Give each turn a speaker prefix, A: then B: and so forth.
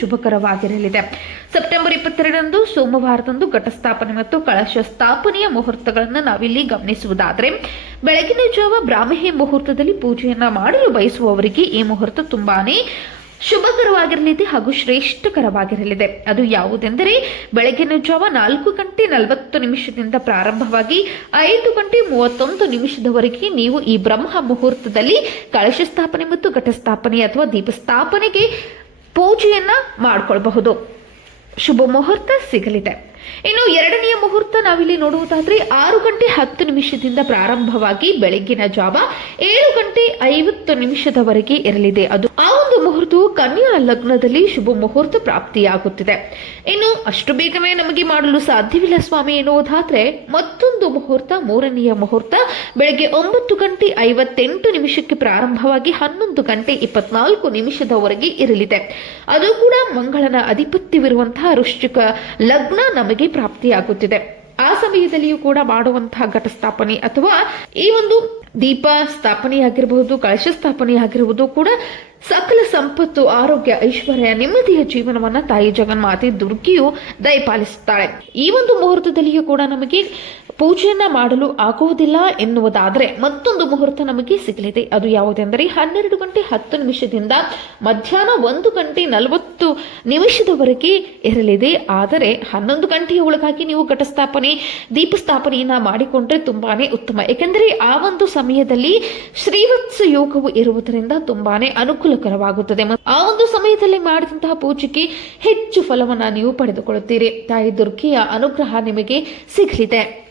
A: ಶುಭಕರವಾಗಿರಲಿದೆ. September ಇಪ್ಪತ್ತೆರಡರಂದು ಸೋಮವಾರದಂದು ಘಟಸ್ಥಾಪನೆ ಮತ್ತು ಕಳಶ ಸ್ಥಾಪನೆಯ ಮುಹೂರ್ತಗಳನ್ನು ನಾವಿಲ್ಲಿ ಗಮನಿಸುವುದಾದರೆ, ಬೆಳಗಿನ ಜಾವ ಬ್ರಾಹ್ಮಿ ಮುಹೂರ್ತದಲ್ಲಿ ಪೂಜೆಯನ್ನ ಮಾಡಲು ಬಯಸುವವರಿಗೆ ಈ ಮುಹೂರ್ತ ತುಂಬಾನೇ ಶುಭಕರವಾಗಿರಲಿದೆ ಹಾಗೂ ಶ್ರೇಷ್ಠಕರವಾಗಿರಲಿದೆ. ಅದು ಯಾವುದೆಂದರೆ, ಬೆಳಗಿನ ಜಾವ ನಾಲ್ಕು ಗಂಟೆ ನಲವತ್ತು ನಿಮಿಷದಿಂದ ಪ್ರಾರಂಭವಾಗಿ ಐದು ಗಂಟೆ ಮೂವತ್ತೊಂದು ನಿಮಿಷದವರೆಗೆ ನೀವು ಈ ಬ್ರಹ್ಮ ಮುಹೂರ್ತದಲ್ಲಿ ಕಳಶ ಸ್ಥಾಪನೆ ಮತ್ತು ಘಟಸ್ಥಾಪನೆ ಅಥವಾ ದೀಪಸ್ಥಾಪನೆಗೆ ಪೂಜೆಯನ್ನ ಮಾಡಿಕೊಳ್ಳಬಹುದು ಶುಭ ಮುಹೂರ್ತ ಸಿಗಲಿದೆ. ಇನ್ನು ಎರಡನೆಯ ಮುಹೂರ್ತ ನಾವಿಲ್ಲಿ ನೋಡುವುದಾದ್ರೆ ಆರು ಗಂಟೆ ಹತ್ತು ನಿಮಿಷದಿಂದ ಪ್ರಾರಂಭವಾಗಿ ಬೆಳಗ್ಗಿನ ಜಾವ ಏಳು ಗಂಟೆ ಐವತ್ತು ನಿಮಿಷದವರೆಗೆ ಇರಲಿದೆ. ಅದು ಒಂದು ಕನ್ಯಾ ಲಗ್ನದಲ್ಲಿ ಶುಭ ಮುಹೂರ್ತ ಪ್ರಾಪ್ತಿಯಾಗುತ್ತಿದೆ. ಇನ್ನು ಅಷ್ಟು ಬೇಗವೇ ನಮಗೆ ಮಾಡಲು ಸಾಧ್ಯವಿಲ್ಲ ಸ್ವಾಮಿ ಎನ್ನುವುದಾದ್ರೆ, ಮತ್ತೊಂದು ಮುಹೂರ್ತ, ಮೂರನೆಯ ಮುಹೂರ್ತ, ಬೆಳಗ್ಗೆ ಒಂಬತ್ತು ಗಂಟೆ ಐವತ್ತೆಂಟು ನಿಮಿಷಕ್ಕೆ ಪ್ರಾರಂಭವಾಗಿ ಹನ್ನೊಂದು ಗಂಟೆ ಇಪ್ಪತ್ನಾಲ್ಕು ನಿಮಿಷದವರೆಗೆ ಇರಲಿದೆ. ಅದು ಕೂಡ ಮಂಗಳನ ಅಧಿಪತ್ಯವಿರುವಂತಹ ವೃಶ್ಚಿಕ ಲಗ್ನ ನಮಗೆ ಪ್ರಾಪ್ತಿಯಾಗುತ್ತಿದೆ. ಆ ಸಮಯದಲ್ಲಿಯೂ ಕೂಡ ಮಾಡುವಂತಹ ಘಟಸ್ಥಾಪನೆ ಅಥವಾ ಈ ಒಂದು ದೀಪ ಸ್ಥಾಪನೆಯಾಗಿರಬಹುದು ಕಳಶ ಸ್ಥಾಪನೆಯಾಗಿರುವುದು ಕೂಡ ಸಕಲ ಸಂಪತ್ತು, ಆರೋಗ್ಯ, ಐಶ್ವರ್ಯ, ನೆಮ್ಮದಿಯ ಜೀವನವನ್ನ ತಾಯಿ ಜಗನ್ಮಾತೆ ದುರ್ಗಿಯು ದಯಪಾಲಿಸುತ್ತಾಳೆ. ಈ ಒಂದು ಮುಹೂರ್ತದಲ್ಲಿಯೂ ಕೂಡ ನಮಗೆ ಪೂಜೆಯನ್ನ ಮಾಡಲು ಆಗುವುದಿಲ್ಲ ಎನ್ನುವುದಾದರೆ ಮತ್ತೊಂದು ಮುಹೂರ್ತ ನಮಗೆ ಸಿಗಲಿದೆ. ಅದು ಯಾವುದೆಂದರೆ ಹನ್ನೆರಡು ಗಂಟೆ ಹತ್ತು ನಿಮಿಷದಿಂದ ಮಧ್ಯಾಹ್ನ ಒಂದು ಗಂಟೆ ನಲವತ್ತು ನಿಮಿಷದವರೆಗೆ ಇರಲಿದೆ. ಆದರೆ ಹನ್ನೊಂದು ಗಂಟೆಯ ಒಳಗಾಗಿ ನೀವು ಘಟಸ್ಥಾಪನೆ, ದೀಪಸ್ಥಾಪನೆಯನ್ನ ಮಾಡಿಕೊಂಡ್ರೆ ತುಂಬಾನೇ ಉತ್ತಮ. ಏಕೆಂದರೆ ಆ ಒಂದು ಸಮಯದಲ್ಲಿ ಶ್ರೀವತ್ಸ ಯೋಗವು ಇರುವುದರಿಂದ ತುಂಬಾನೇ ಅನುಕೂಲಕರವಾಗುತ್ತದೆ ಆ ಒಂದು ಸಮಯದಲ್ಲಿ ಮಾಡಿದಂತಹ ಪೂಜೆಗೆ ಹೆಚ್ಚು ಫಲವನ್ನ ನೀವು ಪಡೆದುಕೊಳ್ಳುತ್ತೀರಿ. ತಾಯಿ ದುರ್ಗೆಯ ಅನುಗ್ರಹ ನಿಮಗೆ ಸಿಗಲಿದೆ.